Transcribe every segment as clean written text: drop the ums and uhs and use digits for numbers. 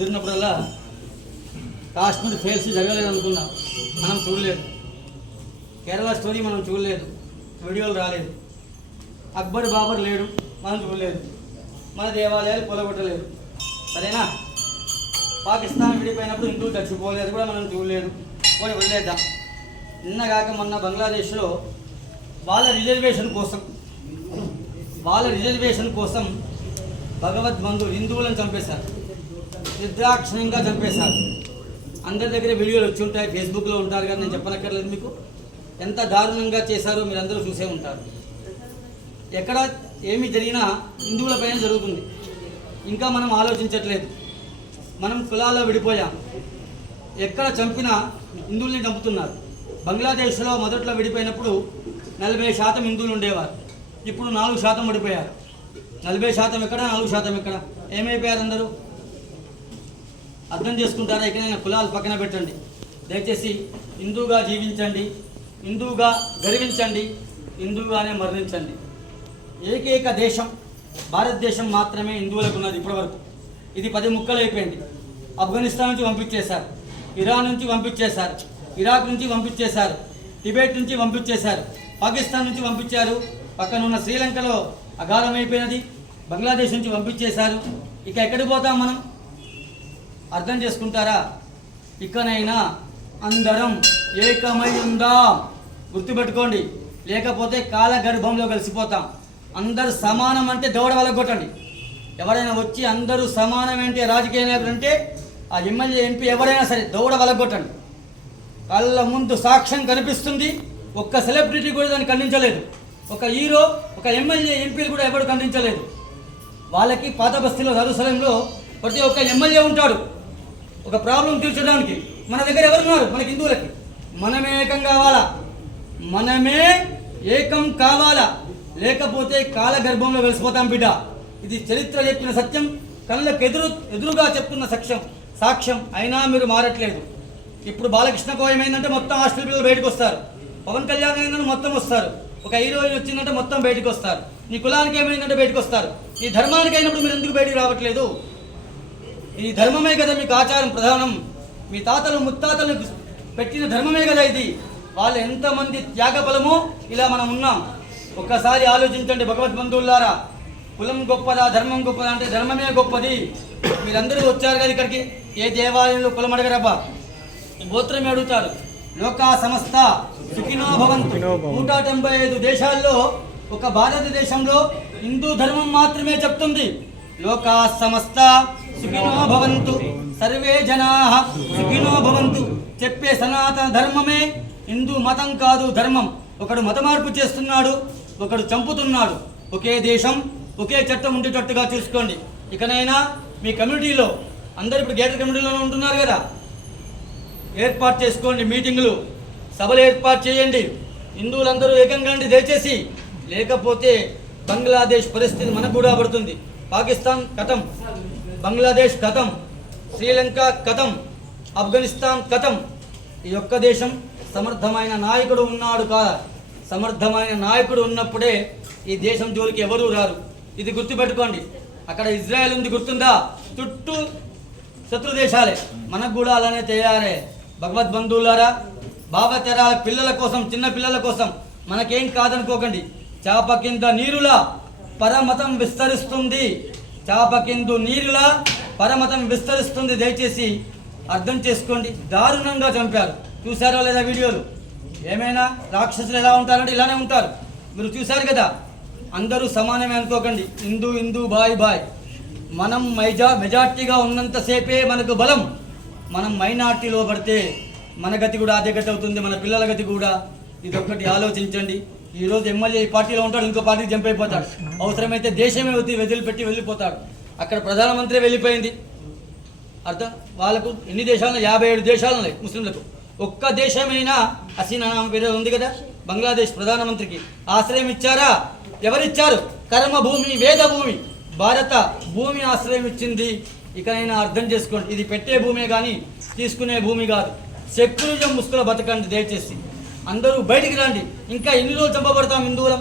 కుదిరినప్పుడల్లా Kashmir fails జరగలేదు అనుకున్నాం, మనం చూడలేదు. కేరళ స్టోరీ మనం చూడలేదు, వీడియోలు రాలేదు. అక్బర్ బాబర్ లేడు, మనం చూడలేదు. మన దేవాలయాలు పొలగొట్టలేదు. సరేనా? పాకిస్తాన్ విడిపోయినప్పుడు హిందువులు చచ్చిపోలేదు కూడా మనం చూడలేదు. పోయి వదిలేద్దాం. నిన్నగాక మొన్న బంగ్లాదేశ్లో వాళ్ళ రిజర్వేషన్ కోసం భగవద్బంధు హిందువులను చంపేశారు, నిర్దాక్షిణ్యంగా చంపేశారు. అందరి దగ్గర వీడియోలు వచ్చి ఉంటాయి, ఫేస్బుక్లో ఉంటారు కానీ నేను చెప్పనక్కర్లేదు మీకు. ఎంత దారుణంగా చేశారో మీరు అందరూ చూసే ఉంటారు. ఎక్కడ ఏమి జరిగినా హిందువులపైన జరుగుతుంది. ఇంకా మనం ఆలోచించట్లేదు. మనం కులాల్లో విడిపోయాం. ఎక్కడ చంపినా హిందువుల్ని చంపుతున్నారు. బంగ్లాదేశ్లో మొదట్లో విడిపోయినప్పుడు 40% హిందువులు ఉండేవారు. ఇప్పుడు 4% విడిపోయారు. 40% ఎక్కడ, 4% ఎక్కడ? ఏమైపోయారు అందరూ? అర్థం చేసుకుంటారా? ఎక్కడైనా కులాలు పక్కన పెట్టండి. దయచేసి హిందూగా జీవించండి, హిందూగా గర్వించండి, హిందూగానే మరణించండి. ఏకైక దేశం భారతదేశం మాత్రమే హిందువులకు ఉన్నది ఇప్పటివరకు. ఇది 10 ముక్కలు అయిపోయింది. ఆఫ్ఘనిస్తాన్ నుంచి పంపించేశారు, ఇరాన్ నుంచి పంపించేశారు, ఇరాక్ నుంచి పంపించేశారు, టిబెట్ నుంచి పంపించేశారు, పాకిస్తాన్ నుంచి పంపించారు, పక్కన ఉన్న శ్రీలంకలో అగాధమైపోయినది, బంగ్లాదేశ్ నుంచి పంపించేశారు. ఇక ఎక్కడికి పోతాం మనం? అర్థం చేసుకుంటారా? ఇకనైనా అందరం ఏకమై ఉందాం. గుర్తుపెట్టుకోండి, లేకపోతే కాలగర్భంలో కలిసిపోతాం. అందరు సమానం అంటే దౌడ వలగొట్టండి. ఎవరైనా వచ్చి అందరూ సమానం అంటే రాజకీయ నాయకులు అంటే ఆ ఎమ్మెల్యే ఎంపీ ఎవరైనా సరే దౌడ వలగొట్టండి. కళ్ళ ముందు సాక్ష్యం కనిపిస్తుంది. ఒక్క సెలబ్రిటీ కూడా దాన్ని ఖండించలేదు. ఒక హీరో, ఒక ఎమ్మెల్యే, ఎంపీలు కూడా ఎవరు ఖండించలేదు. వాళ్ళకి పాత బస్తీలో జరుసలంలో ప్రతి ఒక్క ఎమ్మెల్యే ఉంటాడు ఒక ప్రాబ్లం తీర్చడానికి. మన దగ్గర ఎవరున్నారు? మన హిందువులకి మనమే ఏకం కావాలా, మనమే ఏకం కావాలా, లేకపోతే కాలగర్భంలో వెలిసిపోతాం బిడ్డ. ఇది చరిత్ర చెప్పిన సత్యం, కళ్ళకు ఎదురుగా చెప్తున్న సాక్ష్యం. అయినా మీరు మారట్లేదు. ఇప్పుడు బాలకృష్ణకు ఏమైందంటే మొత్తం హాస్టల్ పిల్లలు బయటకు వస్తారు. పవన్ కళ్యాణ్ అయిందంటే మొత్తం వస్తారు. ఒక హీరోయిన్ వచ్చిందంటే మొత్తం బయటకు వస్తారు. నీ కులానికి ఏమైందంటే బయటకు వస్తారు. ఈ ధర్మానికి అయినప్పుడు మీరు ఎందుకు బయటికి రావట్లేదు? ఈ ధర్మమే కదా మీకు ఆచారం ప్రధానం. మీ తాతలు ముత్తాతలు పెట్టిన ధర్మమే కదా ఇది. వాళ్ళు ఎంతమంది త్యాగ బలమో ఇలా మనం ఉన్నాం. ఒక్కసారి ఆలోచించండి భగవద్బంధువులారా. కులం గొప్పదా, ధర్మం గొప్పదా అంటే ధర్మమే గొప్పది. మీరందరూ వచ్చారు కదా ఇక్కడికి. ఏ దేవాలయంలో కులం అడగరబ్బా, గోత్రమే అడుగుతారు. లోకా సమస్త సుఖినో భవంతు. 175 దేశాల్లో ఒక భారతదేశంలో హిందూ ధర్మం మాత్రమే చెప్తుంది లోకా సమస్త సుఖినో భవంతు, సర్వే జనాః సుఖినో భవంతు. చెప్పే సనాతన ధర్మమే హిందూ మతం కాదు, ధర్మం. ఒకడు మత మార్పు చేస్తున్నాడు, ఒకడు చంపుతున్నాడు. ఒకే దేశం, ఒకే చట్టం ఉండేటట్టుగా చూసుకోండి. ఇకనైనా మీ కమ్యూనిటీలో అందరు ఇప్పుడు గేటర్ కమ్యూనిటీలో ఉంటున్నారు కదా, ఏర్పాటు చేసుకోండి. మీటింగులు, సభలు ఏర్పాటు చేయండి. హిందువులందరూ ఏకంగా దయచేసి. లేకపోతే బంగ్లాదేశ్ పరిస్థితి మనకు కూడా పడుతుంది. పాకిస్తాన్ కథం, బంగ్లాదేశ్ కథం, శ్రీలంక కథం, ఆఫ్ఘనిస్తాన్ కథం. ఈ ఒక్క దేశం సమర్థమైన నాయకుడు ఉన్నాడు కాదా? సమర్థమైన నాయకుడు ఉన్నప్పుడే ఈ దేశం జోలికి ఎవరూ రారు. ఇది గుర్తుపెట్టుకోండి. అక్కడ ఇజ్రాయెల్ ఉంది, గుర్తుందా? చుట్టూ శత్రు దేశాలే. మనకు కూడా అలానే తయారే. భగవద్బంధువులారా, భావతరాల పిల్లల కోసం, చిన్న పిల్లల కోసం మనకేం కాదనుకోకండి. చాప కింద నీరులా పరమతం విస్తరిస్తుంది. చాప కింద నీరులా పరమతం విస్తరిస్తుంది. దయచేసి అర్థం చేసుకోండి. దారుణంగా చంపారు. చూసారో లేదా వీడియోలు? ఏమైనా రాక్షసులు ఎలా ఉంటారంటే ఇలానే ఉంటారు. మీరు చూశారు కదా. అందరూ సమానమే అనుకోకండి. హిందూ బాయ్ బాయ్. మనం మెజార్టీగా ఉన్నంతసేపే మనకు బలం. మనం మైనార్టీలో పడితే మన గతి కూడా అదే గతి అవుతుంది, మన పిల్లల గతి కూడా. ఇదొక్కటి ఆలోచించండి. ఈరోజు ఎమ్మెల్యే ఈ పార్టీలో ఉంటాడు, ఇంకో పార్టీకి జంప్ అయిపోతాడు. అవసరమైతే దేశమే వదిలిపెట్టి వెళ్ళిపోతాడు. అక్కడ ప్రధానమంత్రి వెళ్ళిపోయింది. అర్థం? వాళ్ళకు ఎన్ని దేశాలు? 57 దేశాలు ఉన్నాయి ముస్లింలకు. ఒక్క దేశమైనా హసీనా పేరు ఉంది కదా, బంగ్లాదేశ్ ప్రధానమంత్రికి ఆశ్రయం ఇచ్చారా? ఎవరిచ్చారు? కర్మభూమి, వేదభూమి, భారత భూమి ఆశ్రయం ఇచ్చింది. ఇకనైనా అర్థం చేసుకోండి. ఇది పెట్టే భూమే కానీ తీసుకునే భూమి కాదు. సెక్యులరిజం ముసుగులో బతకండి దయచేసి. అందరూ బయటికి రండి. ఇంకా ఎన్ని రోజులు చంపబడతాం హిందువులం?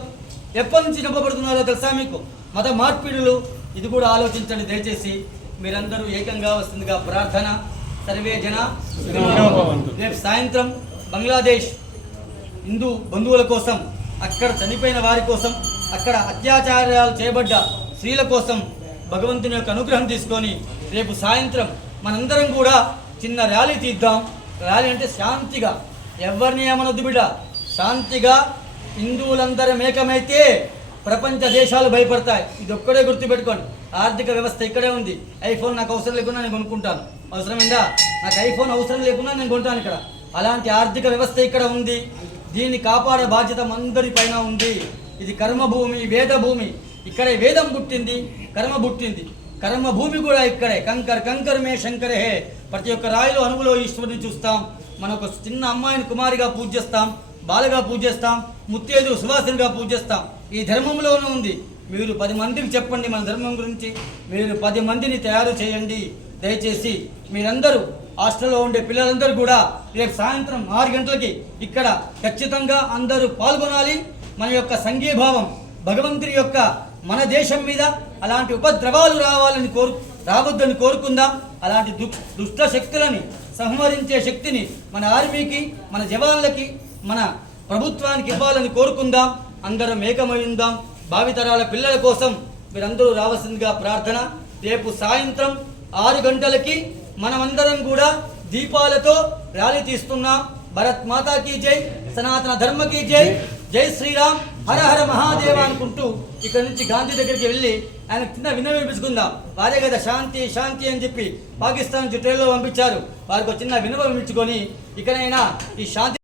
ఎప్పటి నుంచి చంపబడుతున్నారో తెలుసా మీకు? మత మార్పిడులు. ఇది కూడా ఆలోచించండి దయచేసి. మీరందరూ ఏకంగా వస్తుందిగా ప్రార్థన. సర్వే జన రేపు సాయంత్రం బంగ్లాదేశ్ హిందూ బంధువుల కోసం, అక్కడ చనిపోయిన వారి కోసం, అక్కడ అత్యాచారాలు చేయబడ్డ స్త్రీల కోసం భగవంతుని యొక్క అనుగ్రహం తీసుకొని రేపు సాయంత్రం మనందరం కూడా చిన్న ర్యాలీ తీద్దాం. ర్యాలీ అంటే శాంతిగా, ఎవరిని ఏమనొద్దు బిడ్డ, శాంతిగా హిందువులందరం ఏకమైతే ప్రపంచ దేశాలు భయపడతాయి. ఇది ఒక్కడే గుర్తుపెట్టుకోండి. ఆర్థిక వ్యవస్థ ఇక్కడే ఉంది. ఐఫోన్ నాకు అవసరం లేకుండా నేను కొనుక్కుంటాను, అవసరమైందా? నాకు ఐఫోన్ అవసరం లేకుండా నేను కొంటాను ఇక్కడ. అలాంటి ఆర్థిక వ్యవస్థ ఇక్కడ ఉంది. దీన్ని కాపాడే బాధ్యత అందరి పైన ఉంది. ఇది కర్మభూమి, వేదభూమి. ఇక్కడే వేదం పుట్టింది, కర్మ పుట్టింది. కర్మభూమి కూడా ఇక్కడే. కంకర్ కంకర్ మే శంకరే హే. ప్రతి ఒక్క రాయిలో అణువులో ఈశ్వరుని చూస్తాం. మనం ఒక చిన్న అమ్మాయిని కుమారిగా పూజిస్తాం, బాలగా పూజిస్తాం, ముత్తేదు సువాసినిగా పూజిస్తాం. ఈ ధర్మంలోనే ఉంది. మీరు 10 మందికి చెప్పండి మన ధర్మం గురించి. మీరు 10 మందిని తయారు చేయండి. దయచేసి మీరందరూ హాస్టల్లో ఉండే పిల్లలందరూ కూడా రేపు సాయంత్రం 6 గంటలకి ఇక్కడ ఖచ్చితంగా అందరూ పాల్గొనాలి. మన యొక్క సంఘీభావం భగవంతుని యొక్క మన దేశం మీద అలాంటి ఉపద్రవాలు రావద్దని కోరుకుందాం. అలాంటి దుష్ట శక్తులని సంహరించే శక్తిని మన ఆర్మీకి, మన జవాన్లకి, మన ప్రభుత్వానికి ఇవ్వాలని కోరుకుందాం. అందరం ఏకమైందాం. భావితరాల పిల్లల కోసం మీరందరూ రావాల్సిందిగా ప్రార్థన. రేపు సాయంత్రం 6 గంటలకి మనమందరం కూడా దీపాలతో ర్యాలీ తీస్తున్నాం. భరత్ మాతా కీ జై, సనాతన ధర్మ కీ జై, జై శ్రీరామ్, హర హర మహాదేవ అనుకుంటూ ఇక్కడ నుంచి గాంధీ దగ్గరికి వెళ్ళి ఆయన చిన్న విన్నవించుకుందాం. వారే కదా శాంతి శాంతి అని చెప్పి పాకిస్తాన్ ట్రైన్లో పంపించారు. వారికి చిన్న విన్నవించుకొని ఇకనైనా ఈ శాంతి